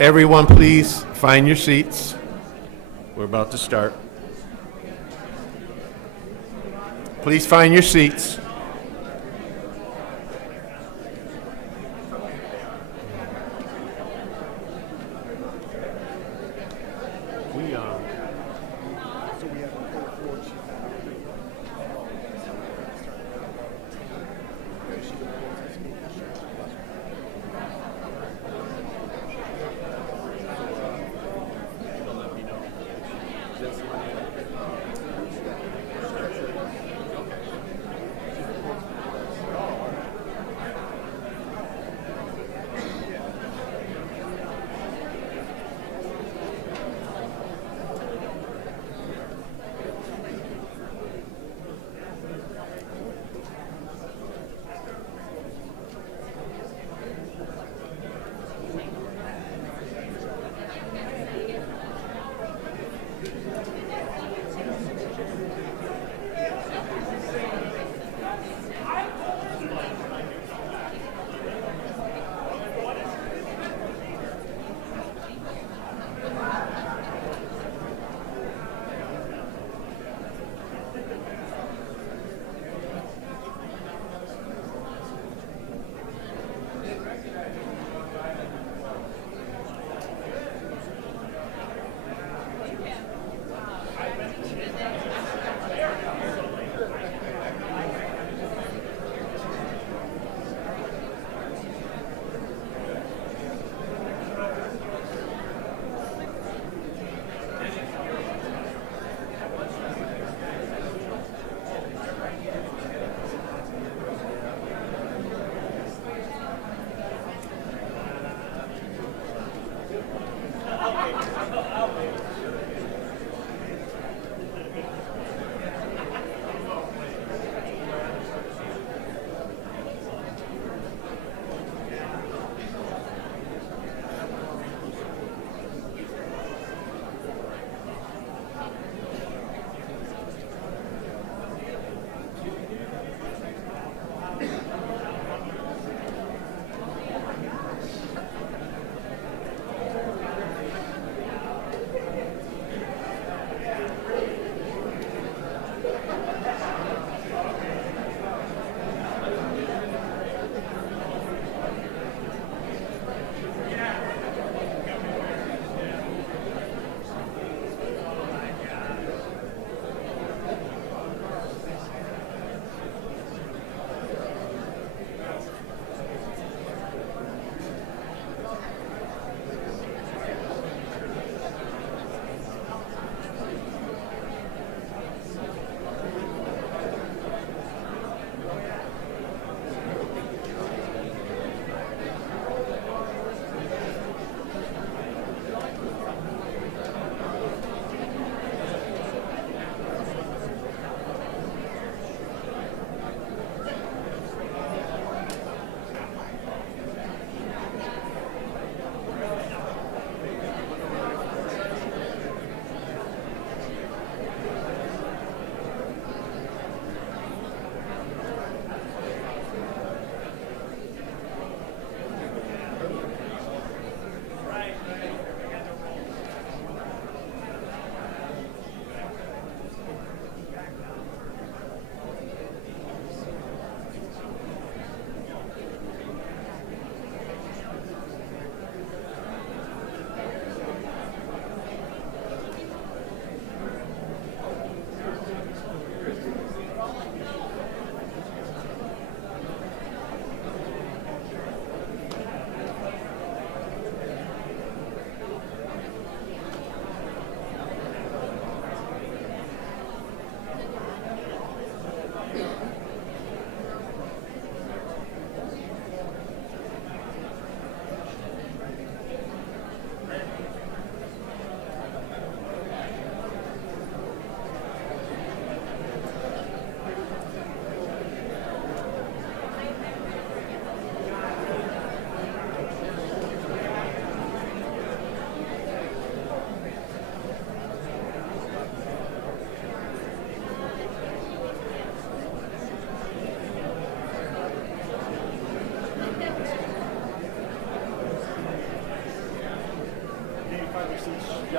Everyone, please find your seats. We're about to start. Please find your seats.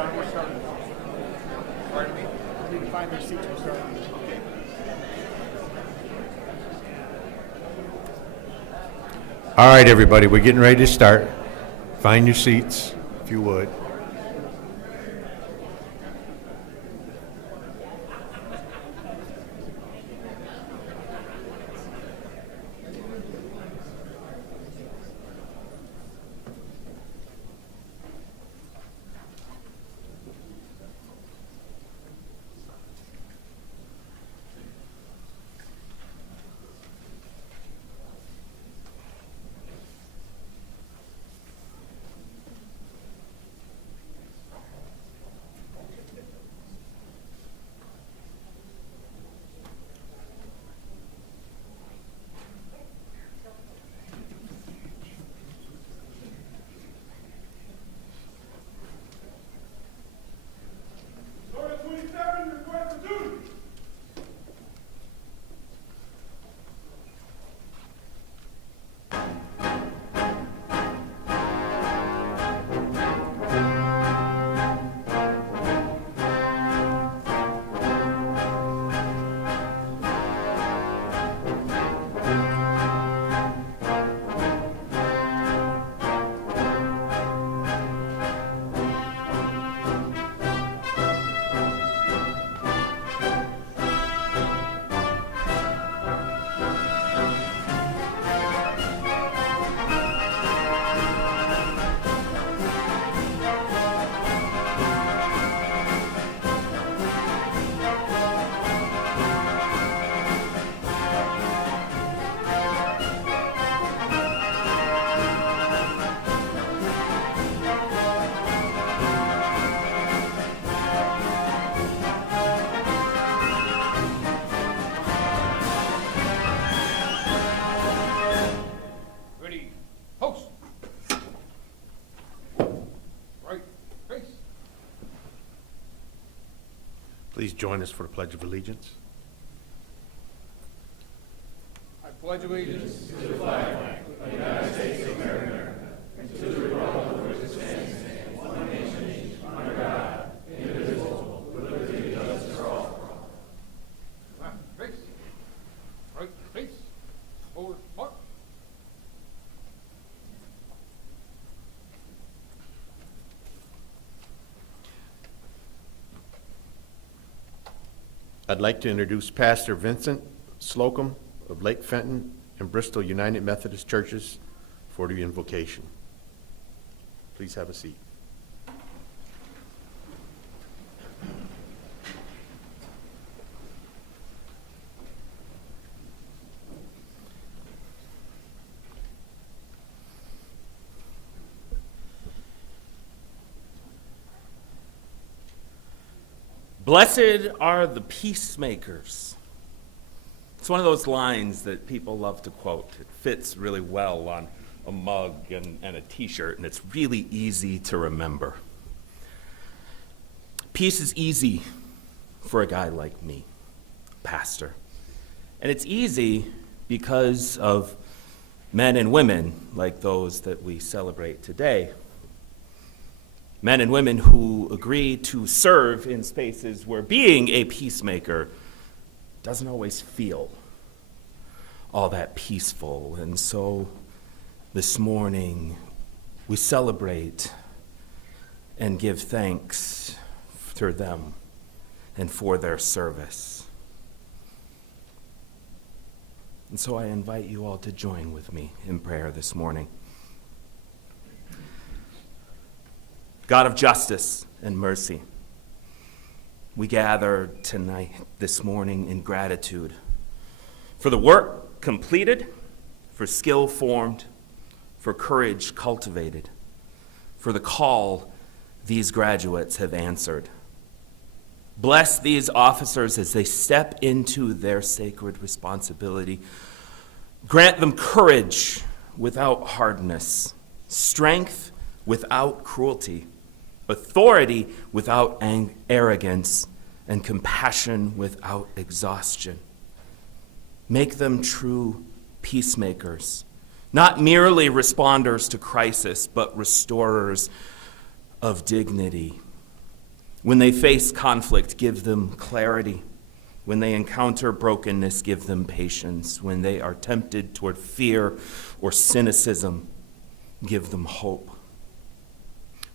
John, we're starting. Pardon me? We need to find their seats. We're starting. All right, everybody, we're getting ready to start. Find your seats, if you would. Please join us for the Pledge of Allegiance. I pledge allegiance to the flag. Face. Right, face. Forward, march. I'd like to introduce Pastor Vincent Slocum of Lake Fenton and Bristol United Methodist Churches for the invocation. Please have a seat. Blessed are the peacemakers. It's one of those lines that people love to quote. It fits really well on a mug and a t-shirt, and it's really easy to remember. Peace is easy for a guy like me, pastor. And it's easy because of men and women like those that we celebrate today. Men and women who agree to serve in spaces where being a peacemaker doesn't always feel all that peaceful. And so this morning we celebrate and give thanks to them and for their service. And so I invite you all to join with me in prayer this morning. God of justice and mercy, we gather tonight, this morning, in gratitude for the work completed, for skill formed, for courage cultivated, for the call these graduates have answered. Bless these officers as they step into their sacred responsibility. Grant them courage without hardness, strength without cruelty, authority without arrogance, and compassion without exhaustion. Make them true peacemakers, not merely responders to crisis, but restorers of dignity. When they face conflict, give them clarity. When they encounter brokenness, give them patience. When they are tempted toward fear or cynicism, give them hope.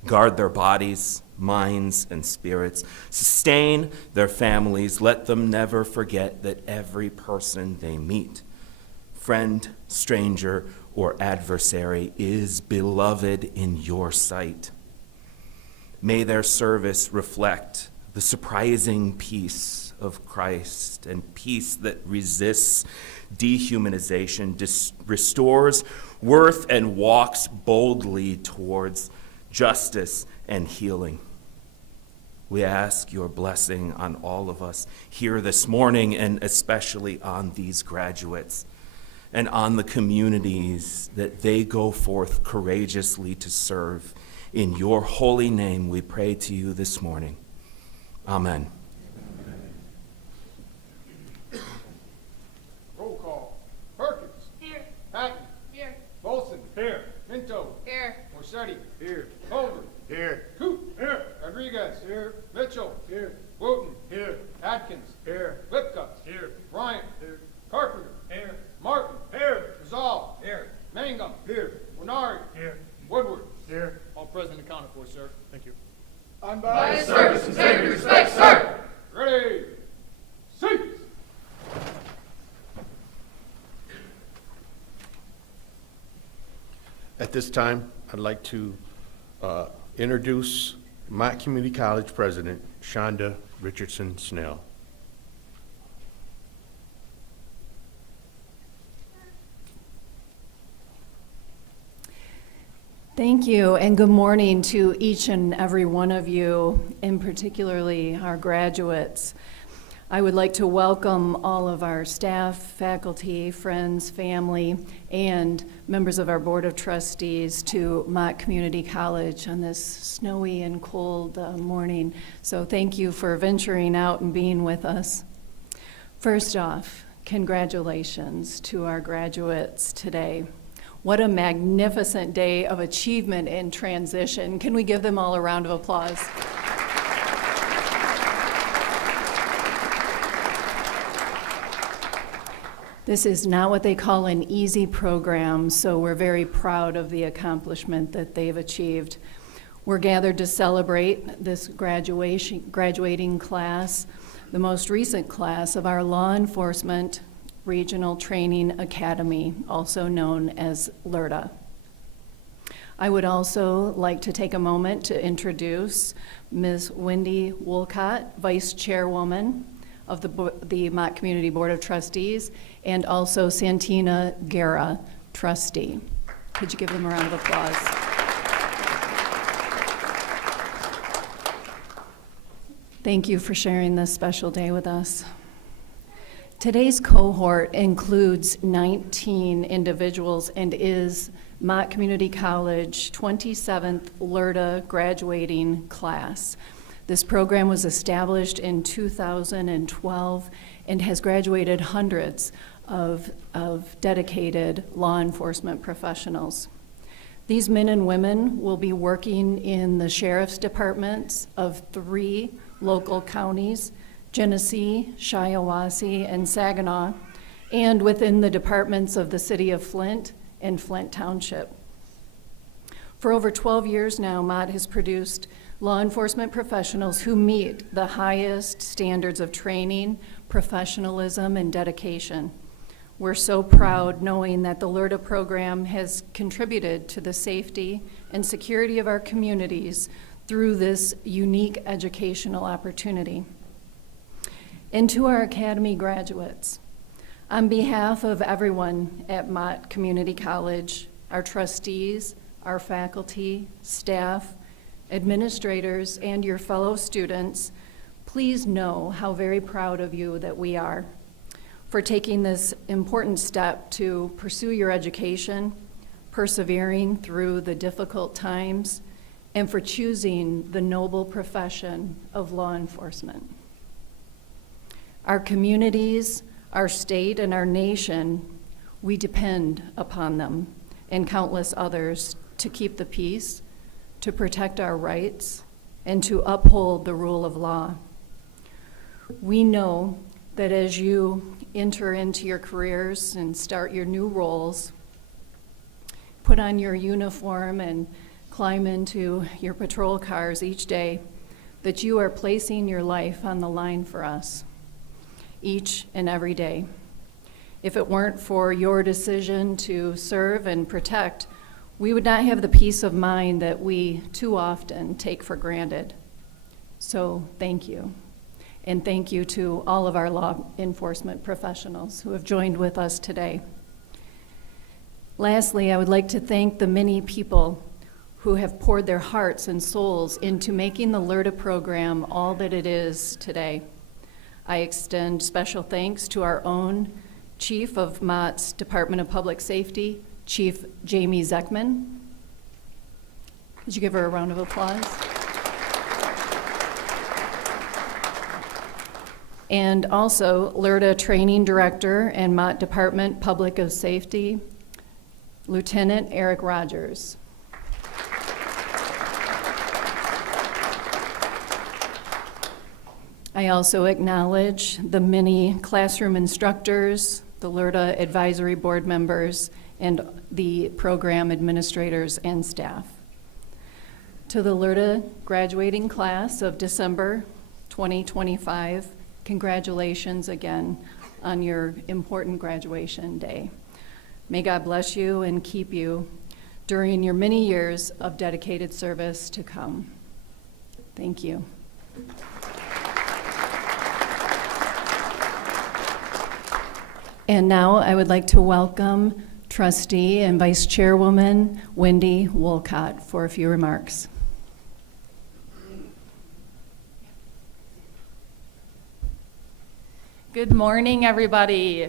Guard their bodies, minds, and spirits. Sustain their families. Let them never forget that every person they meet, friend, stranger, or adversary, is beloved in your sight. May their service reflect the surprising peace of Christ, and peace that resists dehumanization, restores worth, and walks boldly towards justice and healing. We ask your blessing on all of us here this morning, and especially on these graduates and on the communities that they go forth courageously to serve. In your holy name we pray to you this morning. Amen. Roll call. Perkins. Here. Patton. Here. Bolson. Here. Minto. Here. Morsetti. Here. Mulder. Here. Coop. Here. Rodriguez. Here. Mitchell. Here. Wooten. Here. Atkins. Here. Lipka. Here. Bryant. Here. Carpenter. Here. Martin. Here. Rizal. Here. Mangum. Here. Winari. Here. Woodward. Here. All present and accounted for, sir. Thank you. Unbiased service and sacred respect, sir. Ready. Cease. At this time, I'd like to introduce Mott Community College President Shonda Richardson Snell. Thank you, and good morning to each and every one of you, and particularly our graduates. I would like to welcome all of our staff, faculty, friends, family, and members of our Board of Trustees to Mott Community College on this snowy and cold morning. So thank you for venturing out and being with us. First off, congratulations to our graduates today. What a magnificent day of achievement and transition. Can we give them all a round of applause? This is not what they call an easy program, so we're very proud of the accomplishment that they've achieved. We're gathered to celebrate this graduating class, the most recent class of our Law Enforcement Regional Training Academy, also known as LERTA. I would also like to take a moment to introduce Ms. Wendy Woolcott, Vice Chairwoman of the Mott Community Board of Trustees, and also Santina Guerra, Trustee. Could you give them a round of applause? Thank you for sharing this special day with us. Today's cohort includes 19 individuals and is Mott Community College 27th LERTA graduating class. This program was established in 2012 and has graduated hundreds of dedicated law enforcement professionals. These men and women will be working in the sheriff's departments of 3 local counties, Genesee, Shiawassee, and Saginaw, and within the departments of the city of Flint and Flint Township. For over 12 years now, Mott has produced law enforcement professionals who meet the highest standards of training, professionalism, and dedication. We're so proud knowing that the LERTA program has contributed to the safety and security of our communities through this unique educational opportunity. And to our Academy graduates, on behalf of everyone at Mott Community College, our trustees, our faculty, staff, administrators, and your fellow students, please know how very proud of you that we are for taking this important step to pursue your education, persevering through the difficult times, and for choosing the noble profession of law enforcement. Our communities, our state, and our nation, we depend upon them and countless others to keep the peace, to protect our rights, and to uphold the rule of law. We know that as you enter into your careers and start your new roles, put on your uniform and climb into your patrol cars each day, that you are placing your life on the line for us each and every day. If it weren't for your decision to serve and protect, we would not have the peace of mind that we too often take for granted. So thank you. And thank you to all of our law enforcement professionals who have joined with us today. Lastly, I would like to thank the many people who have poured their hearts and souls into making the LERTA program all that it is today. I extend special thanks to our own Chief of Mott's Department of Public Safety, Chief Jamie Zeckman. Could you give her a round of applause? And also LERTA Training Director and Mott Department Public of Safety, Lieutenant Eric Rogers. I also acknowledge the many classroom instructors, the LERTA Advisory Board members, and the program administrators and staff. To the LERTA graduating class of December 2025, congratulations again on your important graduation day. May God bless you and keep you during your many years of dedicated service to come. Thank you. And now I would like to welcome Trustee and Vice Chairwoman Wendy Wolcott for a few remarks. Good morning, everybody.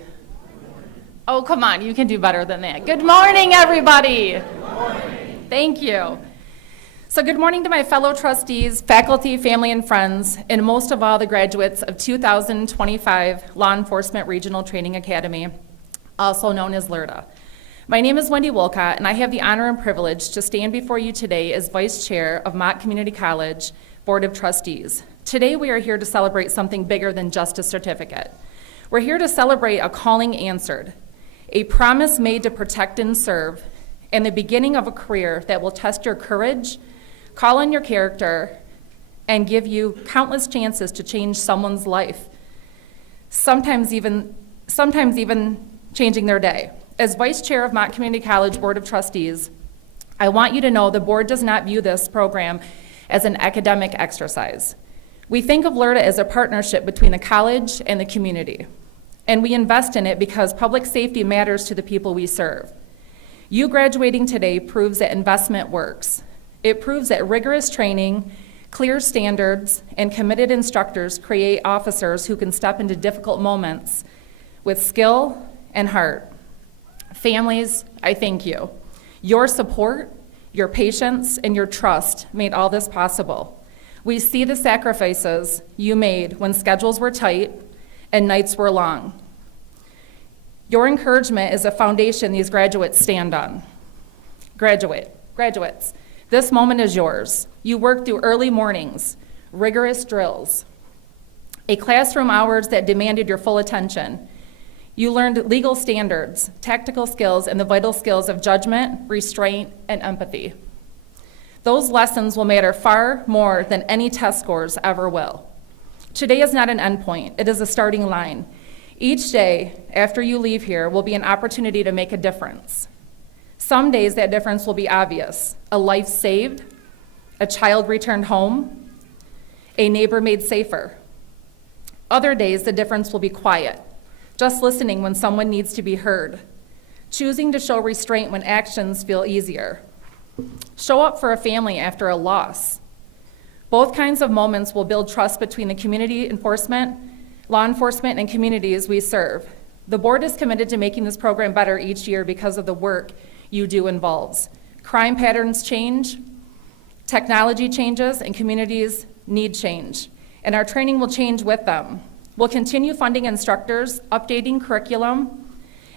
Oh, come on, you can do better than that. Good morning, everybody. Good morning. Thank you. So good morning to my fellow trustees, faculty, family, and friends, and most of all the graduates of 2025 Law Enforcement Regional Training Academy, also known as LERTA. My name is Wendy Wolcott, and I have the honor and privilege to stand before you today as Vice Chair of Mott Community College Board of Trustees. Today we are here to celebrate something bigger than just a certificate. We're here to celebrate a calling answered, a promise made to protect and serve, and the beginning of a career that will test your courage, call on your character, and give you countless chances to change someone's life, sometimes even changing their day. As Vice Chair of Mott Community College Board of Trustees, I want you to know the board does not view this program as an academic exercise. We think of LERTA as a partnership between the college and the community, and we invest in it because public safety matters to the people we serve. You graduating today proves that investment works. It proves that rigorous training, clear standards, and committed instructors create officers who can step into difficult moments with skill and heart. Families, I thank you. Your support, your patience, and your trust made all this possible. We see the sacrifices you made when schedules were tight and nights were long. Your encouragement is a foundation these graduates stand on. Graduates, this moment is yours. You worked through early mornings, rigorous drills, a classroom hours that demanded your full attention. You learned legal standards, tactical skills, and the vital skills of judgment, restraint, and empathy. Those lessons will matter far more than any test scores ever will. Today is not an endpoint, it is a starting line. Each day after you leave here will be an opportunity to make a difference. Some days that difference will be obvious. A life saved, a child returned home, a neighbor made safer. Other days the difference will be quiet, just listening when someone needs to be heard, choosing to show restraint when actions feel easier. Show up for a family after a loss. Both kinds of moments will build trust between the community enforcement, law enforcement, and communities we serve. The board is committed to making this program better each year because of the work you do involves. Crime patterns change, technology changes, and communities need change, and our training will change with them. We'll continue funding instructors, updating curriculum,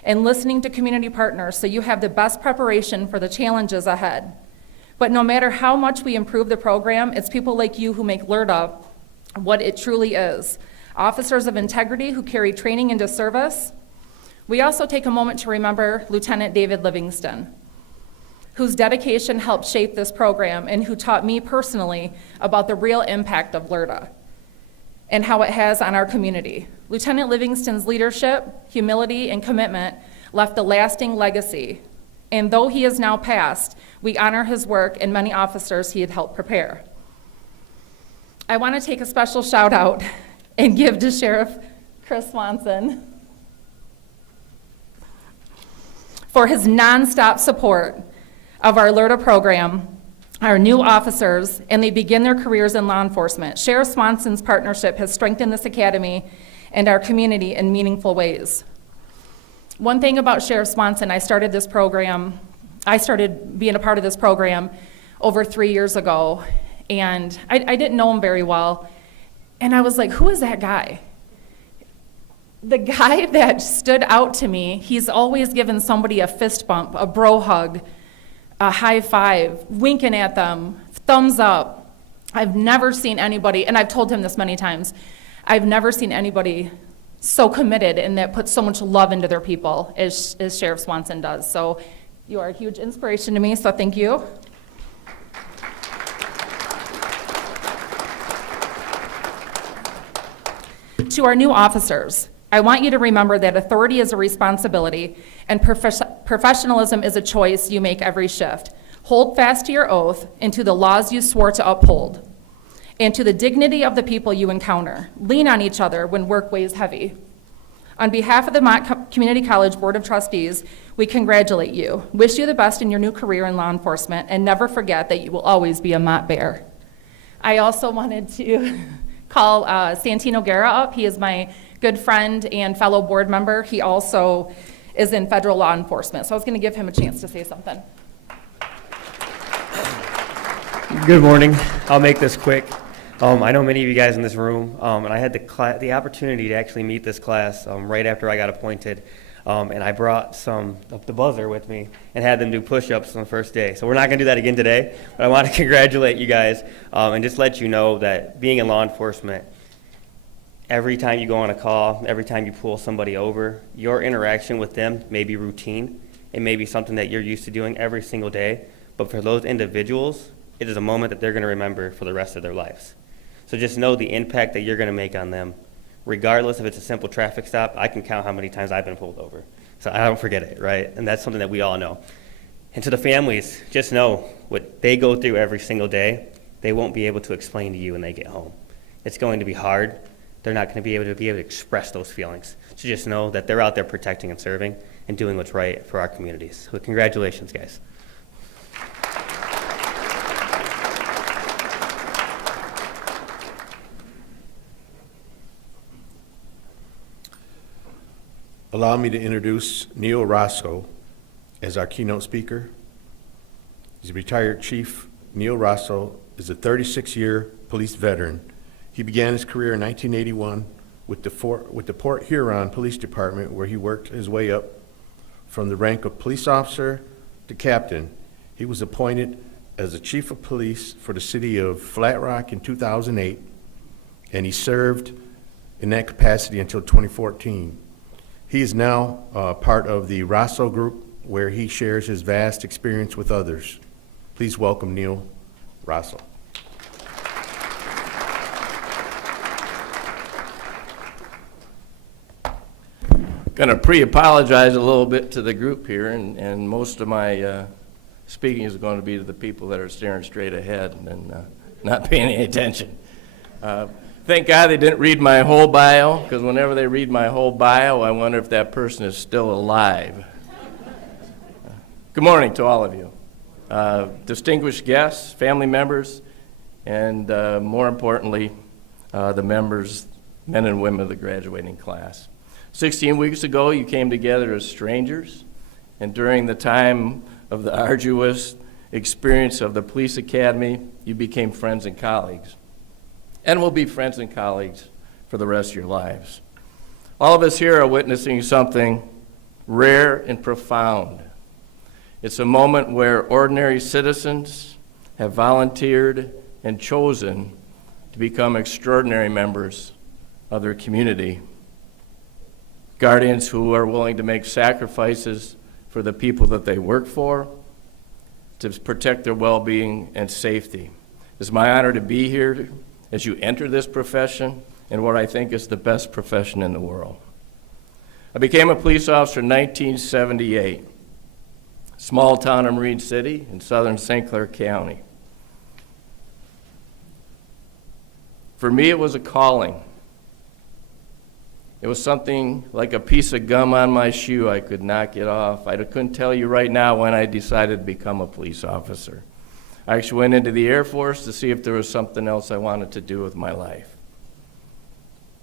and listening to community partners so you have the best preparation for the challenges ahead. But no matter how much we improve the program, it's people like you who make LERTA what it truly is. Officers of integrity who carry training into service. We also take a moment to remember Lieutenant David Livingston, whose dedication helped shape this program and who taught me personally about the real impact of LERTA and how it has on our community. Lieutenant Livingston's leadership, humility, and commitment left a lasting legacy. And though he is now passed, we honor his work and many officers he had helped prepare. I want to take a special shout out and give to Sheriff Chris Swanson for his nonstop support of our LERTA program, our new officers, and they begin their careers in law enforcement. Sheriff Swanson's partnership has strengthened this academy and our community in meaningful ways. One thing about Sheriff Swanson, I started being a part of this program over 3 years ago, and I didn't know him very well, and I was like, who is that guy? The guy that stood out to me, he's always given somebody a fist bump, a bro hug, a high five, winking at them, thumbs up. I've never seen anybody, and I've told him this many times, I've never seen anybody so committed and that puts so much love into their people as Sheriff Swanson does. So you are a huge inspiration to me, so thank you. To our new officers, I want you to remember that authority is a responsibility and professionalism is a choice you make every shift. Hold fast to your oath and to the laws you swore to uphold, and to the dignity of the people you encounter. Lean on each other when work weighs heavy. On behalf of the Mott Community College Board of Trustees, we congratulate you, wish you the best in your new career in law enforcement, and never forget that you will always be a Mott Bear. I also wanted to call Santino Guerra up. He is my good friend and fellow board member. He also is in federal law enforcement, so I was going to give him a chance to say something. Good morning. I'll make this quick. I know many of you guys in this room, and I had the opportunity to actually meet this class right after I got appointed, and I brought some of the buzzer with me and had them do push-ups on the first day. So we're not going to do that again today, but I want to congratulate you guys and just let you know that being in law enforcement, every time you go on a call, every time you pull somebody over, your interaction with them may be routine. It may be something that you're used to doing every single day, but for those individuals, it is a moment that they're going to remember for the rest of their lives. So just know the impact that you're going to make on them. Regardless if it's a simple traffic stop, I can count how many times I've been pulled over. So I don't forget it, right? And that's something that we all know. And to the families, just know what they go through every single day, they won't be able to explain to you when they get home. It's going to be hard. They're not going to be able to express those feelings. So just know that they're out there protecting and serving and doing what's right for our communities. So congratulations, guys. Allow me to introduce Neil Roscoe as our keynote speaker. He's a retired chief. Neil Roscoe is a 36-year police veteran. He began his career in 1981 with the Port Huron Police Department, where he worked his way up from the rank of police officer to captain. He was appointed as the chief of police for the city of Flat Rock in 2008, and he served in that capacity until 2014. He is now part of the Rosso Group, where he shares his vast experience with others. Please welcome Neil Rosso. Going to pre-apologize a little bit to the group here, and most of my speaking is going to be to the people that are staring straight ahead and not paying any attention. Thank God they didn't read my whole bio, because whenever they read my whole bio, I wonder if that person is still alive. Good morning to all of you. Distinguished guests, family members, and more importantly, the members, men and women of the graduating class. 16 weeks ago, you came together as strangers, and during the time of the arduous experience of the police academy, you became friends and colleagues, and will be friends and colleagues for the rest of your lives. All of us here are witnessing something rare and profound. It's a moment where ordinary citizens have volunteered and chosen to become extraordinary members of their community. Guardians who are willing to make sacrifices for the people that they work for, to protect their well-being and safety. It's my honor to be here as you enter this profession and what I think is the best profession in the world. I became a police officer in 1978, small town in Marine City in southern St. Clair County. For me, it was a calling. It was something like a piece of gum on my shoe I could not get off. I couldn't tell you right now when I decided to become a police officer. I actually went into the Air Force to see if there was something else I wanted to do with my life.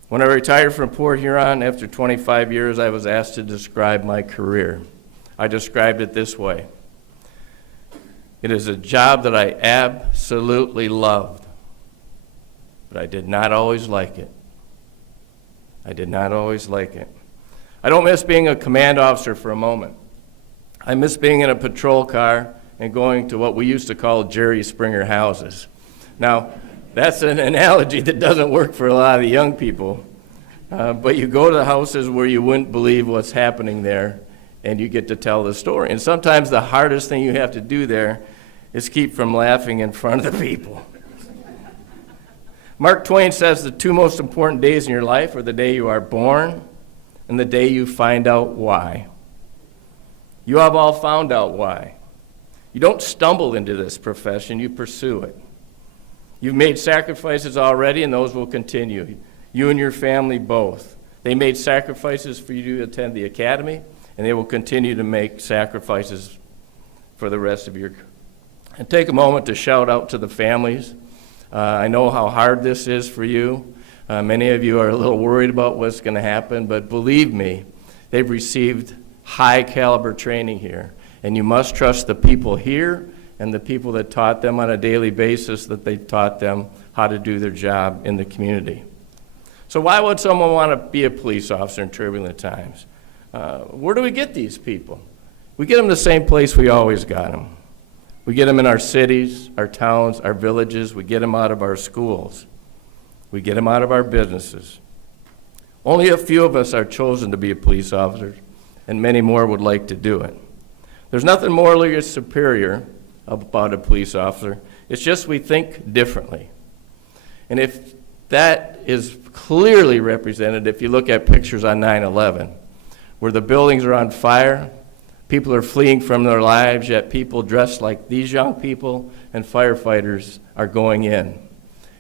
When I retired from Port Huron after 25 years, I was asked to describe my career. I described it this way. It is a job that I absolutely loved, but I did not always like it. I did not always like it. I don't miss being a command officer for a moment. I miss being in a patrol car and going to what we used to call Jerry Springer houses. Now, that's an analogy that doesn't work for a lot of the young people, but you go to houses where you wouldn't believe what's happening there, and you get to tell the story. And sometimes the hardest thing you have to do there is keep from laughing in front of the people. Mark Twain says the two most important days in your life are the day you are born and the day you find out why. You have all found out why. You don't stumble into this profession, you pursue it. You've made sacrifices already, and those will continue. You and your family both. They made sacrifices for you to attend the academy, and they will continue to make sacrifices for the rest of your career. And take a moment to shout out to the families. I know how hard this is for you. Many of you are a little worried about what's going to happen, but believe me, they've received high caliber training here. And you must trust the people here and the people that taught them on a daily basis that they taught them how to do their job in the community. So why would someone want to be a police officer in turbulent times? Where do we get these people? We get them the same place we always got them. We get them in our cities, our towns, our villages. We get them out of our schools. We get them out of our businesses. Only a few of us are chosen to be a police officer, and many more would like to do it. There's nothing morally superior about a police officer. It's just we think differently. And if that is clearly represented, if you look at pictures on 9/11, where the buildings are on fire, people are fleeing from their lives, yet people dressed like these young people and firefighters are going in.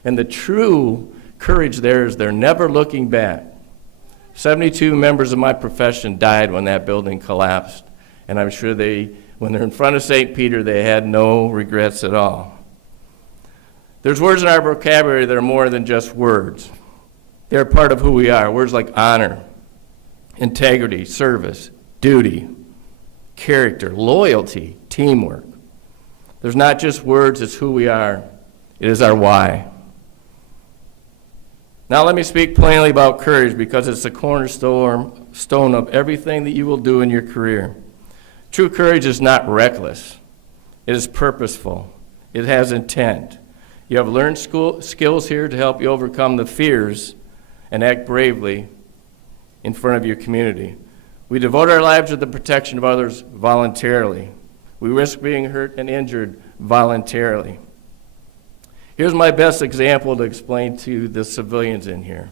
And the true courage there is they're never looking back. 72 members of my profession died when that building collapsed, and I'm sure when they're in front of St. Peter, they had no regrets at all. There's words in our vocabulary that are more than just words. They're part of who we are. Words like honor, integrity, service, duty, character, loyalty, teamwork. There's not just words, it's who we are. It is our why. Now let me speak plainly about courage because it's the cornerstone of everything that you will do in your career. True courage is not reckless. It is purposeful. It has intent. You have learned skills here to help you overcome the fears and act bravely in front of your community. We devote our lives to the protection of others voluntarily. We risk being hurt and injured voluntarily. Here's my best example to explain to the civilians in here.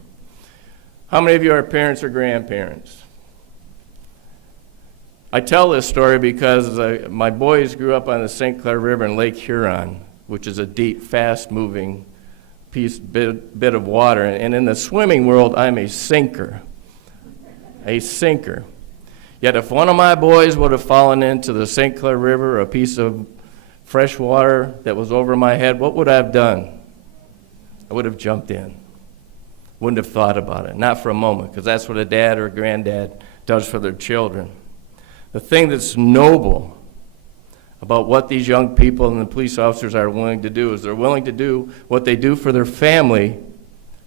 How many of you are parents or grandparents? I tell this story because my boys grew up on the St. Clair River in Lake Huron, which is a deep, fast-moving bit of water. And in the swimming world, I'm a sinker. A sinker. Yet if one of my boys would have fallen into the St. Clair River, a piece of fresh water that was over my head, what would I have done? I would have jumped in. Wouldn't have thought about it, not for a moment, because that's what a dad or a granddad does for their children. The thing that's noble about what these young people and the police officers are willing to do is they're willing to do what they do for their family,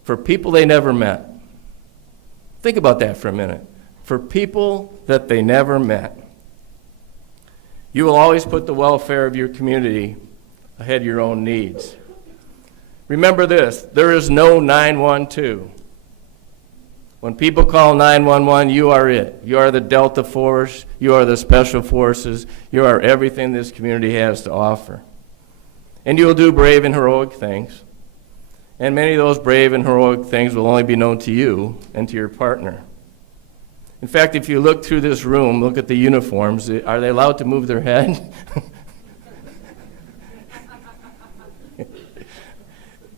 for people they never met. Think about that for a minute. For people that they never met. You will always put the welfare of your community ahead of your own needs. Remember this, there is no 912. When people call 911, you are it. You are the Delta Force, you are the Special Forces, you are everything this community has to offer. And you will do brave and heroic things. And many of those brave and heroic things will only be known to you and to your partner. In fact, if you look through this room, look at the uniforms, are they allowed to move their head?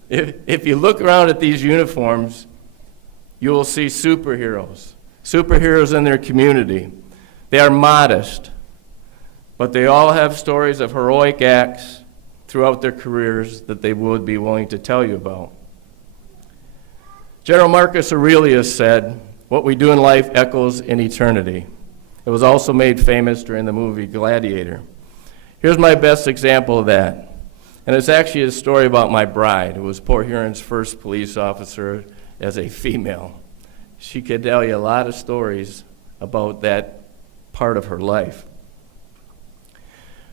If you look around at these uniforms, you will see superheroes. Superheroes in their community. They are modest, but they all have stories of heroic acts throughout their careers that they would be willing to tell you about. General Marcus Aurelius said, "What we do in life echoes in eternity." It was also made famous during the movie Gladiator. Here's my best example of that. And it's actually a story about my bride, who was Port Huron's first police officer as a female. She could tell you a lot of stories about that part of her life.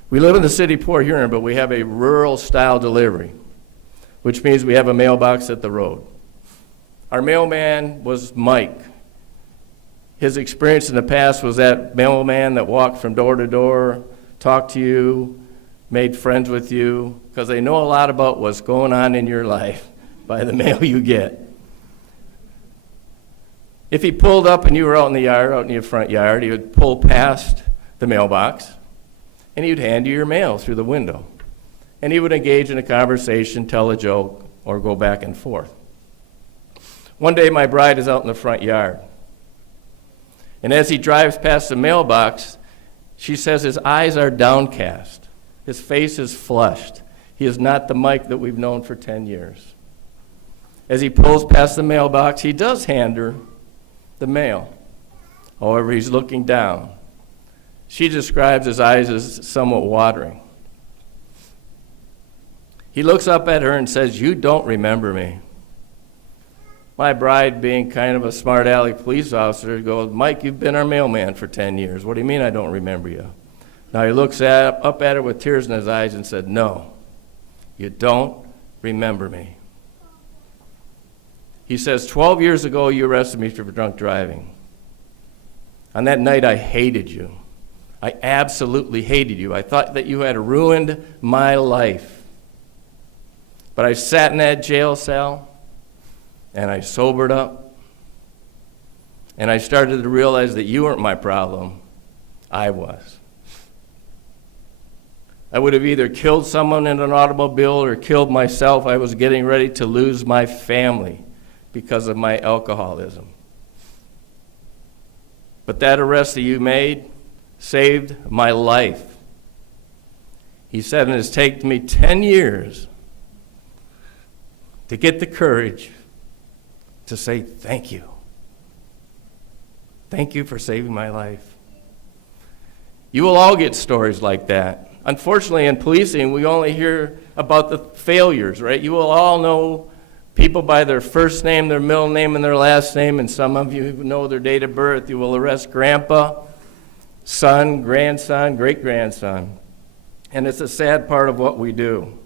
We live in the city of Port Huron, but we have a rural-style delivery, which means we have a mailbox at the road. Our mailman was Mike. His experience in the past was that mailman that walked from door to door, talked to you, made friends with you, because they know a lot about what's going on in your life by the mail you get. If he pulled up and you were out in the yard, out in your front yard, he would pull past the mailbox, and he would hand you your mail through the window. And he would engage in a conversation, tell a joke, or go back and forth. One day, my bride is out in the front yard. And as he drives past the mailbox, she says his eyes are downcast. His face is flushed. He is not the Mike that we've known for 10 years. As he pulls past the mailbox, he does hand her the mail. However, he's looking down. She describes his eyes as somewhat watering. He looks up at her and says, "You don't remember me." My bride, being kind of a smart aleck police officer, goes, "Mike, you've been our mailman for 10 years. What do you mean I don't remember you?" Now he looks up at her with tears in his eyes and said, "No, you don't remember me." He says, 12 years ago, you arrested me for drunk driving. On that night, I hated you. I absolutely hated you. I thought that you had ruined my life. But I sat in that jail cell, and I sobered up, and I started to realize that you weren't my problem. I was. I would have either killed someone in an automobile or killed myself. I was getting ready to lose my family because of my alcoholism. But that arrest that you made saved my life. He said, and it's taken me 10 years to get the courage to say thank you. Thank you for saving my life. You will all get stories like that. Unfortunately, in policing, we only hear about the failures, right? You will all know people by their first name, their middle name, and their last name, and some of you know their date of birth. You will arrest grandpa, son, grandson, great-grandson. And it's a sad part of what we do.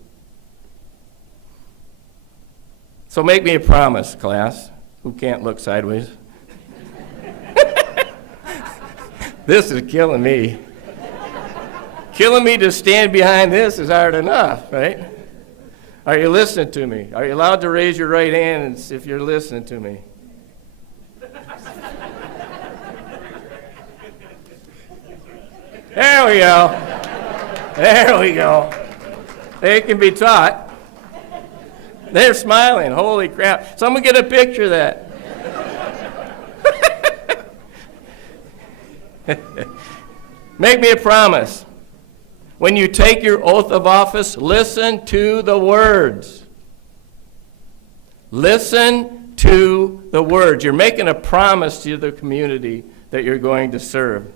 So make me a promise, class, who can't look sideways. This is killing me. Killing me to stand behind this is hard enough, right? Are you listening to me? Are you allowed to raise your right hand if you're listening to me? There we go. There we go. They can be taught. They're smiling. Holy crap. Someone get a picture of that. Make me a promise. When you take your oath of office, listen to the words. Listen to the words. You're making a promise to the community that you're going to serve.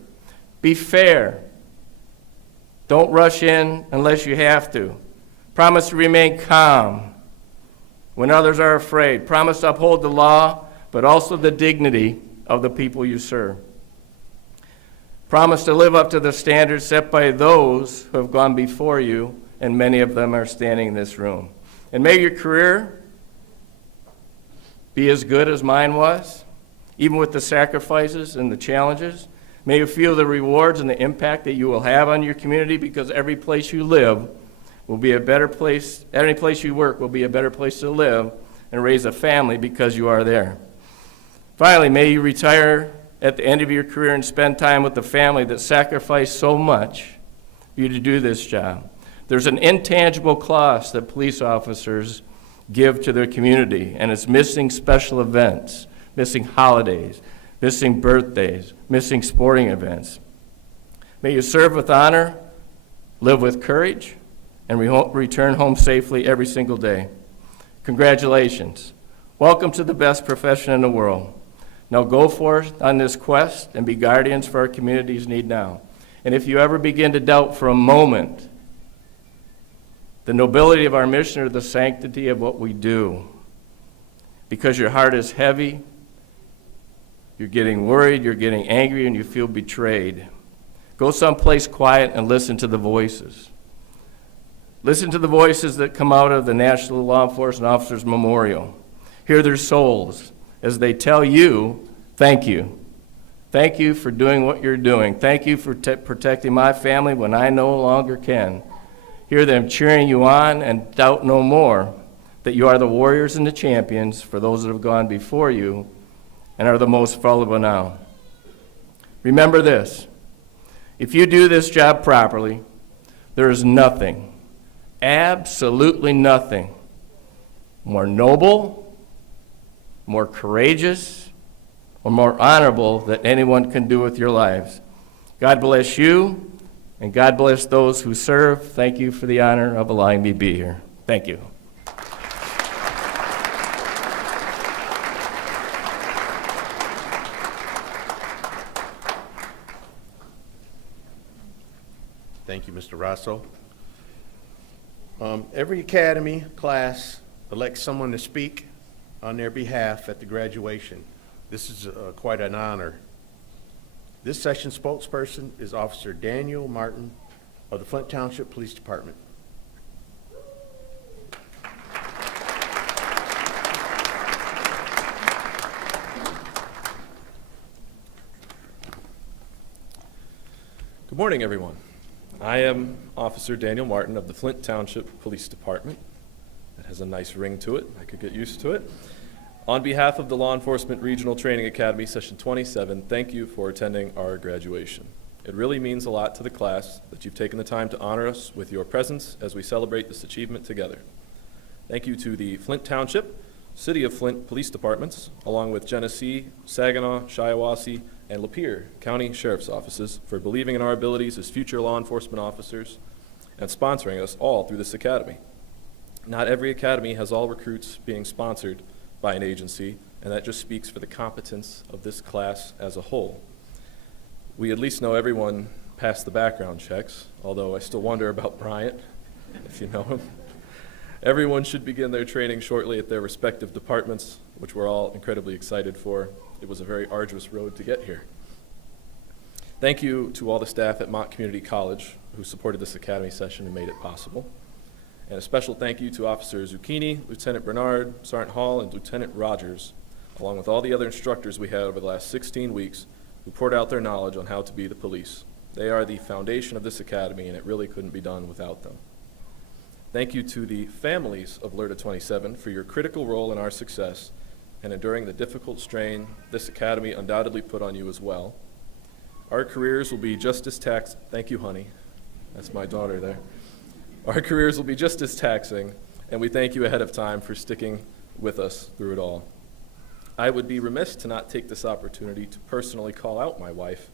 Be fair. Don't rush in unless you have to. Promise to remain calm when others are afraid. Promise to uphold the law, but also the dignity of the people you serve. Promise to live up to the standards set by those who have gone before you and many of them are standing in this room. And may your career be as good as mine was, even with the sacrifices and the challenges. May you feel the rewards and the impact that you will have on your community, because every place you live will be a better place, any place you work will be a better place to live and raise a family because you are there. Finally, may you retire at the end of your career and spend time with the family that sacrificed so much for you to do this job. There's an intangible cost that police officers give to their community, and it's missing special events, missing holidays, missing birthdays, missing sporting events. May you serve with honor, live with courage, and return home safely every single day. Congratulations. Welcome to the best profession in the world. Now go forth on this quest and be guardians for our community's need now. And if you ever begin to doubt for a moment the nobility of our mission or the sanctity of what we do, because your heart is heavy, you're getting worried, you're getting angry, and you feel betrayed, go someplace quiet and listen to the voices. Listen to the voices that come out of the National Law Enforcement Officers Memorial. Hear their souls as they tell you, thank you. Thank you for doing what you're doing. Thank you for protecting my family when I no longer can. Hear them cheering you on, and doubt no more that you are the warriors and the champions for those that have gone before you and are the most vulnerable now. Remember this: if you do this job properly, there is nothing, absolutely nothing, more noble, more courageous, or more honorable that anyone can do with your lives. God bless you, and God bless those who serve. Thank you for the honor of allowing me to be here. Thank you. Thank you, Mr. Rosso. Every academy class elects someone to speak on their behalf at the graduation. This is quite an honor. This session's spokesperson is Officer Daniel Martin of the Flint Township Police Department. Good morning, everyone. I am Officer Daniel Martin of the Flint Township Police Department. It has a nice ring to it. I could get used to it. On behalf of the Law Enforcement Regional Training Academy, Session 27, thank you for attending our graduation. It really means a lot to the class that you've taken the time to honor us with your presence as we celebrate this achievement together. Thank you to the Flint Township, City of Flint Police Departments, along with Genesee, Saginaw, Shiawassee, and Lapeer County Sheriff's Offices for believing in our abilities as future law enforcement officers and sponsoring us all through this academy. Not every academy has all recruits being sponsored by an agency, and that just speaks for the competence of this class as a whole. We at least know everyone passed the background checks, although I still wonder about Bryant, if you know him. Everyone should begin their training shortly at their respective departments, which we're all incredibly excited for. It was a very arduous road to get here. Thank you to all the staff at Mott Community College who supported this academy session and made it possible. And a special thank you to Officer Zucchini, Lieutenant Bernard, Sergeant Hall, and Lieutenant Rogers, along with all the other instructors we had over the last 16 weeks who poured out their knowledge on how to be the police. They are the foundation of this academy, and it really couldn't be done without them. Thank you to the families of LERTA 27 for your critical role in our success and enduring the difficult strain this academy undoubtedly put on you as well. Our careers will be just as thank you, honey. That's my daughter there. Our careers will be just as taxing, and we thank you ahead of time for sticking with us through it all. I would be remiss to not take this opportunity to personally call out my wife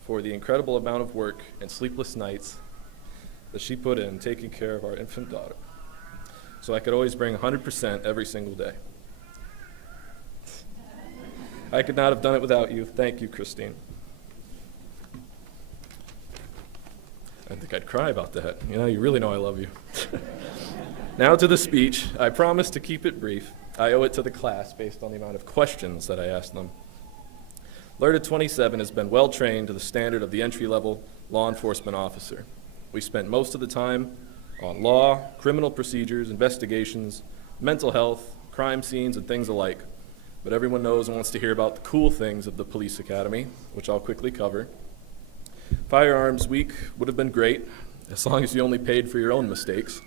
for the incredible amount of work and sleepless nights that she put in taking care of our infant daughter, so I could always bring 100% every single day. I could not have done it without you. Thank you, Christine. I think I'd cry about that. You know, you really know I love you. Now to the speech. I promise to keep it brief. I owe it to the class based on the amount of questions that I asked them. LERTA 27 has been well trained to the standard of the entry-level law enforcement officer. We spent most of the time on law, criminal procedures, investigations, mental health, crime scenes, and things alike. But everyone knows and wants to hear about the cool things of the police academy, which I'll quickly cover. Firearms Week would have been great, as long as you only paid for your own mistakes.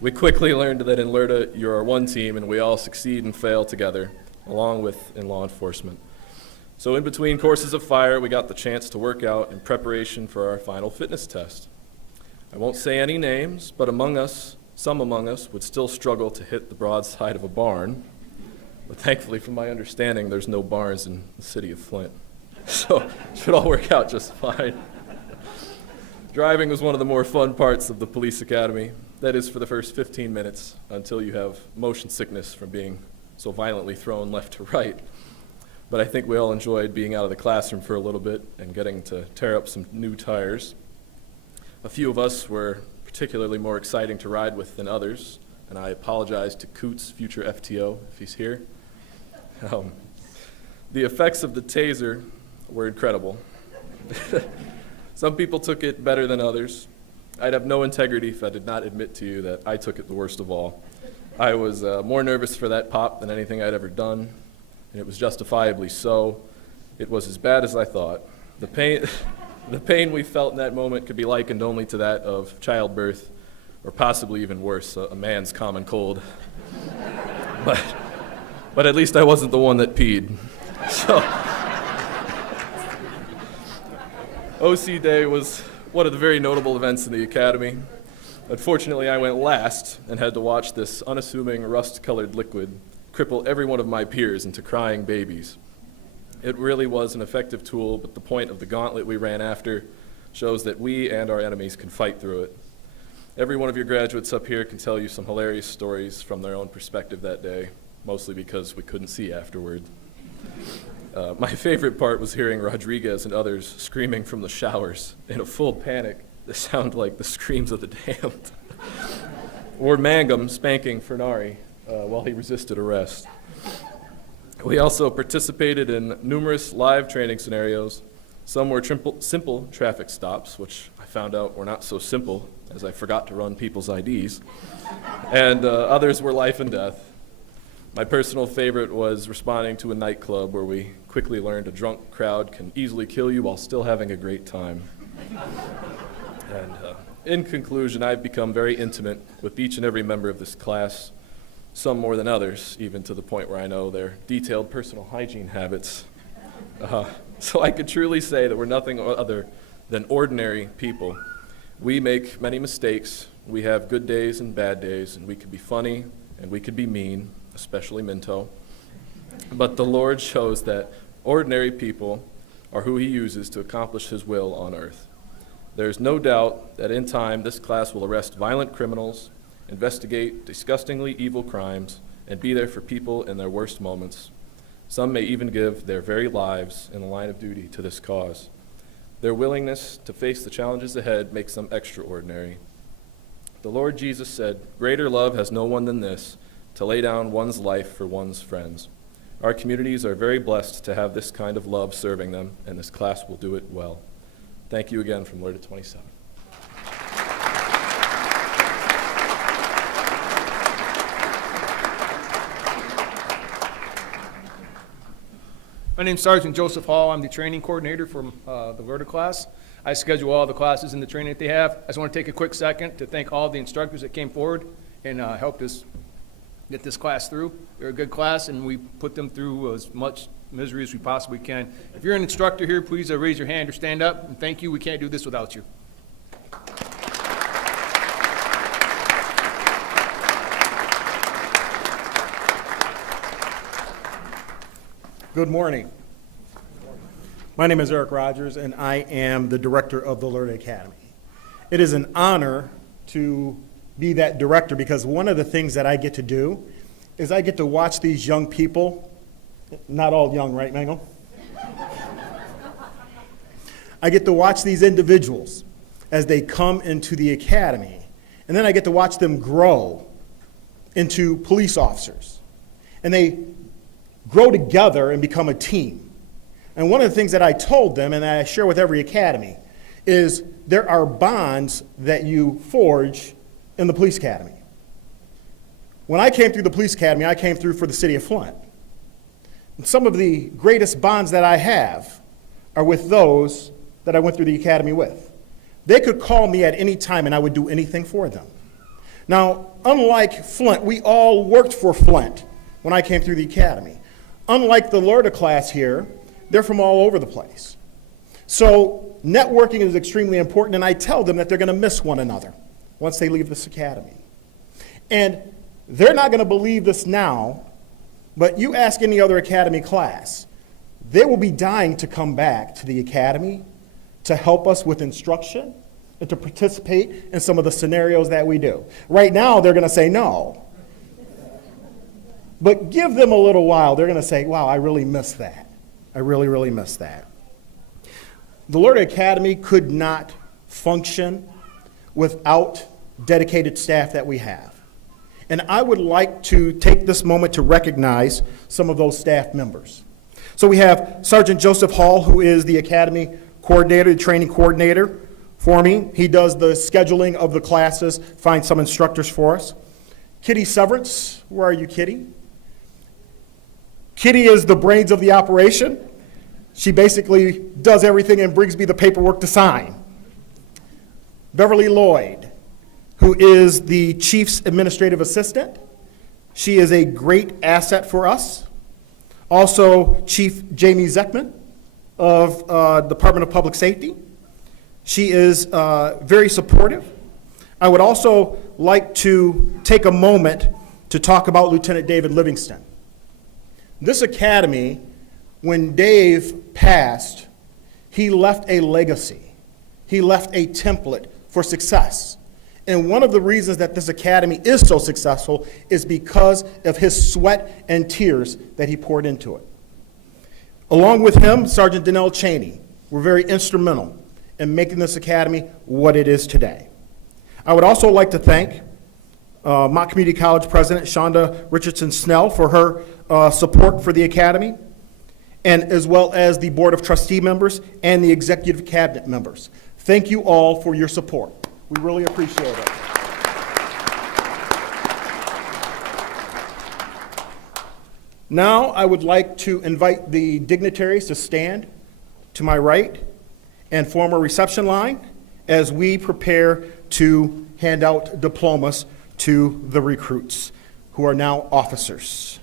We quickly learned that in LERTA, you're our one team, and we all succeed and fail together, along with in law enforcement. So in between courses of fire, we got the chance to work out in preparation for our final fitness test. I won't say any names, but some among us would still struggle to hit the broadside of a barn. But thankfully, from my understanding, there's no barns in the city of Flint. So it should all work out just fine. Driving was one of the more fun parts of the police academy. That is for the first 15 minutes until you have motion sickness from being so violently thrown left to right. But I think we all enjoyed being out of the classroom for a little bit and getting to tear up some new tires. A few of us were particularly more exciting to ride with than others, and I apologize to Coots, future FTO, if he's here. The effects of the taser were incredible. Some people took it better than others. I'd have no integrity if I did not admit to you that I took it the worst of all. I was more nervous for that pop than anything I'd ever done, and it was justifiably so. It was as bad as I thought. The pain we felt in that moment could be likened only to that of childbirth, or possibly even worse, a man's common cold. But at least I wasn't the one that peed. So, OC Day was one of the very notable events in the academy. Unfortunately, I went last and had to watch this unassuming rust-colored liquid cripple every one of my peers into crying babies. It really was an effective tool, but the point of the gauntlet we ran after shows that we and our enemies can fight through it. Every one of your graduates up here can tell you some hilarious stories from their own perspective that day, mostly because we couldn't see afterward. My favorite part was hearing Rodriguez and others screaming from the showers in a full panic that sounded like the screams of the damned. Or Mangum spanking Fernari while he resisted arrest. We also participated in numerous live training scenarios. Some were simple traffic stops, which I found out were not so simple, as I forgot to run people's IDs. And others were life and death. My personal favorite was responding to a nightclub where we quickly learned a drunk crowd can easily kill you while still having a great time. And in conclusion, I've become very intimate with each and every member of this class, some more than others, even to the point where I know their detailed personal hygiene habits. So I could truly say that we're nothing other than ordinary people. We make many mistakes. We have good days and bad days, and we could be funny and we could be mean, especially Minto. But the Lord shows that ordinary people are who he uses to accomplish his will on earth. There's no doubt that in time this class will arrest violent criminals, investigate disgustingly evil crimes, and be there for people in their worst moments. Some may even give their very lives in the line of duty to this cause. Their willingness to face the challenges ahead makes them extraordinary. The Lord Jesus said, "Greater love has no one than this, to lay down one's life for one's friends." Our communities are very blessed to have this kind of love serving them, and this class will do it well. Thank you again from LERTA 27. My name's Sergeant Joseph Hall. I'm the training coordinator for the LERTA class. I schedule all the classes and the training that they have. I just want to take a quick second to thank all the instructors that came forward and helped us get this class through. They're a good class, and we put them through as much misery as we possibly can. If you're an instructor here, please raise your hand or stand up, and thank you. We can't do this without you. Good morning. My name is Eric Rogers, and I am the director of the LERTA Academy. It is an honor to be that director because one of the things that I get to do is I get to watch these young people, not all young, right, Mango? I get to watch these individuals as they come into the academy, and then I get to watch them grow into police officers. And they grow together and become a team. And one of the things that I told them, and I share with every academy, is there are bonds that you forge in the police academy. When I came through the police academy, I came through for the city of Flint. And some of the greatest bonds that I have are with those that I went through the academy with. They could call me at any time and I would do anything for them. Now, unlike Flint, we all worked for Flint when I came through the academy. Unlike the LERTA class here, they're from all over the place. So networking is extremely important, and I tell them that they're going to miss one another once they leave this academy. And they're not going to believe this now, but you ask any other academy class, they will be dying to come back to the academy to help us with instruction and to participate in some of the scenarios that we do. Right now, they're going to say no. But give them a little while, they're going to say, wow, I really miss that. I really, really miss that. The LERTA Academy could not function without dedicated staff that we have. And I would like to take this moment to recognize some of those staff members. So we have Sergeant Joseph Hall, who is the Academy coordinator, the training coordinator for me. He does the scheduling of the classes, finds some instructors for us. Kitty Severance, where are you, Kitty? Kitty is the brains of the operation. She basically does everything and brings me the paperwork to sign. Beverly Lloyd, who is the chief's administrative assistant. She is a great asset for us. Also, Chief Jamie Zeckman of Department of Public Safety. She is very supportive. I would also like to take a moment to talk about Lieutenant David Livingston. This academy, when Dave passed, he left a legacy. He left a template for success. And one of the reasons that this academy is so successful is because of his sweat and tears that he poured into it. Along with him, Sergeant Donnell Cheney were very instrumental in making this academy what it is today. I would also like to thank Mott Community College President Shonda Richardson Snell for her support for the academy, and as well as the Board of Trustee members and the Executive Cabinet members. Thank you all for your support. We really appreciate it. Now I would like to invite the dignitaries to stand to my right and form a reception line as we prepare to hand out diplomas to the recruits who are now officers.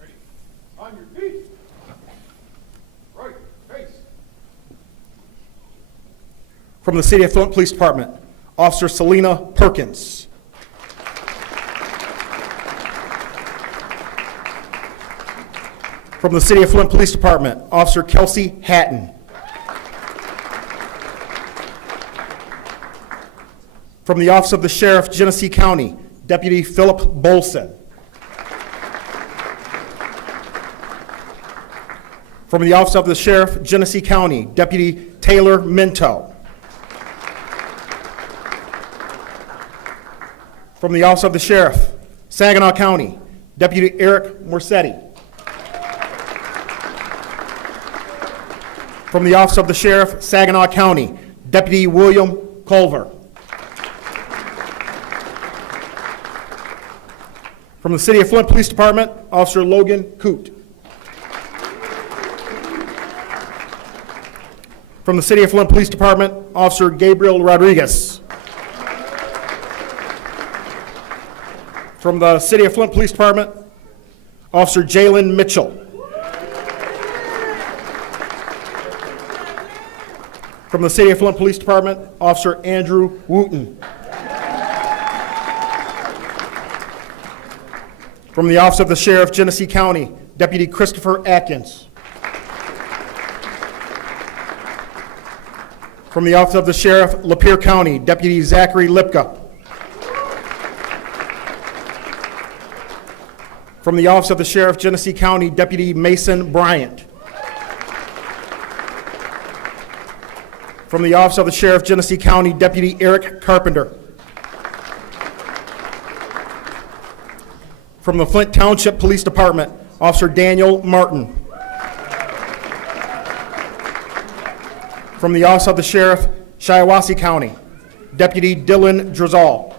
Ready? On your feet. Right, face. From the City of Flint Police Department, Officer Selena Perkins. From the City of Flint Police Department, Officer Kelsey Hatton. From the Office of the Sheriff, Genesee County, Deputy Philip Bolson. From the Office of the Sheriff, Genesee County, Deputy Taylor Minto. From the Office of the Sheriff, Saginaw County, Deputy Eric Morsetti. From the Office of the Sheriff, Saginaw County, Deputy William Culver. From the City of Flint Police Department, Officer Logan Coote. From the City of Flint Police Department, Officer Gabriel Rodriguez. From the City of Flint Police Department, Officer Jalen Mitchell. From the City of Flint Police Department, Officer Andrew Wooten. From the Office of the Sheriff, Genesee County, Deputy Christopher Atkins. From the Office of the Sheriff, Lapeer County, Deputy Zachary Lipka. From the Office of the Sheriff, Genesee County, Deputy Mason Bryant. From the Office of the Sheriff, Genesee County, Deputy Eric Carpenter. From the Flint Township Police Department, Officer Daniel Martin. From the Office of the Sheriff, Shiawassee County, Deputy Dylan Drizal.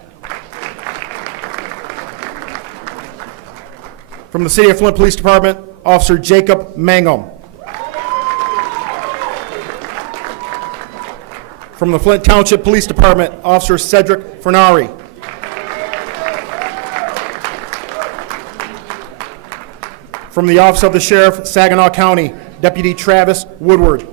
From the City of Flint Police Department, Officer Jacob Mangum. From the Flint Township Police Department, Officer Cedric Fernari. From the Office of the Sheriff, Saginaw County, Deputy Travis Woodward.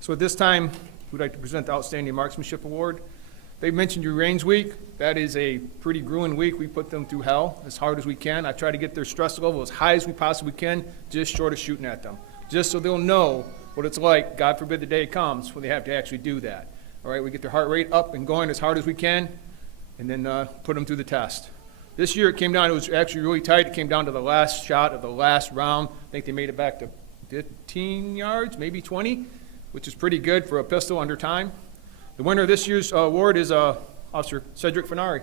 So at this time, we'd like to present the Outstanding Marksmanship Award. They mentioned your Range Week. That is a pretty grueling week. We put them through hell as hard as we can. I try to get their stress level as high as we possibly can, just short of shooting at them, just so they'll know what it's like, God forbid the day comes when they have to actually do that. All right, we get their heart rate up and going as hard as we can, and then put them through the test. This year it came down, it was actually really tight. It came down to the last shot of the last round. I think they made it back to 15 yards, maybe 20. Which is pretty good for a pistol under time. The winner of this year's award is Officer Cedric Fernari.